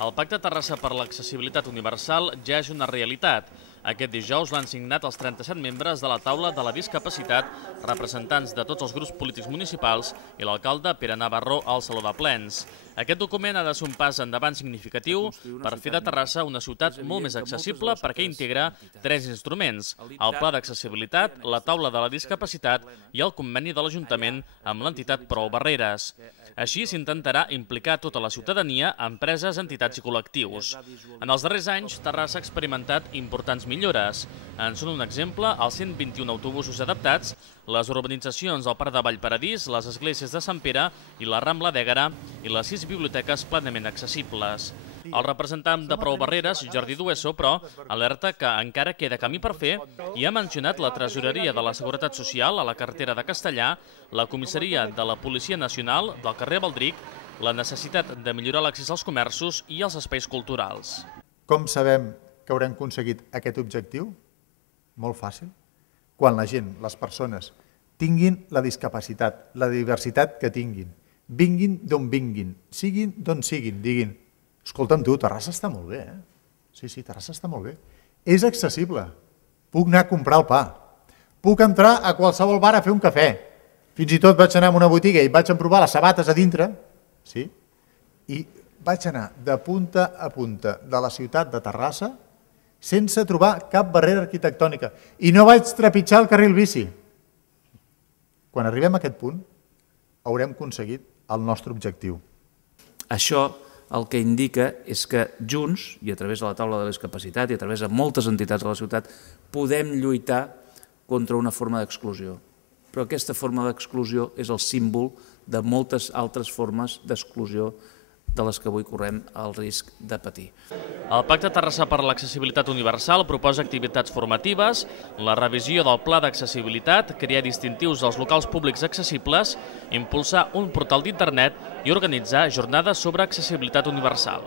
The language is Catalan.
El Pacte Terrassa per l'Accessibilitat Universal ja és una realitat. Aquest dijous l'han signat els 37 membres de la taula de la discapacitat, representants de tots els grups polítics municipals i l'alcalde Pere Navarro al Saló de Plens. Aquest document ha de ser un pas endavant significatiu per fer de Terrassa una ciutat molt més accessible perquè integra 3 instruments: el Pla d'Accessibilitat, la taula de la discapacitat i el conveni de l'Ajuntament amb l'entitat Prou Barreres. Així s'intentarà implicar tota la ciutadania, empreses, entitats i col·lectius. En els darrers anys, Terrassa ha experimentat importants millores. En són un exemple els 121 autobusos adaptats, les urbanitzacions del Parc de Vallparadís, les esglésies de Sant Pere i la Rambla d'Ègara i les 6 biblioteques plenament accessibles. El representant de Prou Barreres, Jordi Dueso, però, alerta que encara queda camí per fer i ha mencionat la Tresoreria de la Seguretat Social a la carretera de Castellà, la comissaria de la Policia Nacional del carrer Baldric, la necessitat de millorar l'accés als comerços i als espais culturals. Com sabem que haurem aconseguit aquest objectiu? Molt fàcil. Quan la gent, les persones, tinguin la discapacitat, la diversitat que tinguin, vinguin d'on vinguin, siguin d'on siguin, diguin: escolta'm tu, Terrassa està molt bé, eh? Sí, Terrassa està molt bé. És accessible. Puc anar a comprar el pa. Puc entrar a qualsevol bar a fer un cafè. Fins i tot vaig anar a una botiga i vaig emprovar les sabates a dintre, sí? I vaig anar de punta a punta de la ciutat de Terrassa sense trobar cap barrera arquitectònica. I no vaig trepitjar el carril bici. Quan arribem a aquest punt, haurem aconseguit el nostre objectiu. Això el que indica és que junts, i a través de la taula de la discapacitat i a través de moltes entitats de la ciutat, podem lluitar contra una forma d'exclusió. Però aquesta forma d'exclusió és el símbol de moltes altres formes d'exclusió de les que avui correm el risc de patir. El Pacte Terrassa per l'Accessibilitat Universal proposa activitats formatives, la revisió del Pla d'Accessibilitat, crear distintius dels locals públics accessibles, impulsar un portal d'internet i organitzar jornades sobre accessibilitat universal.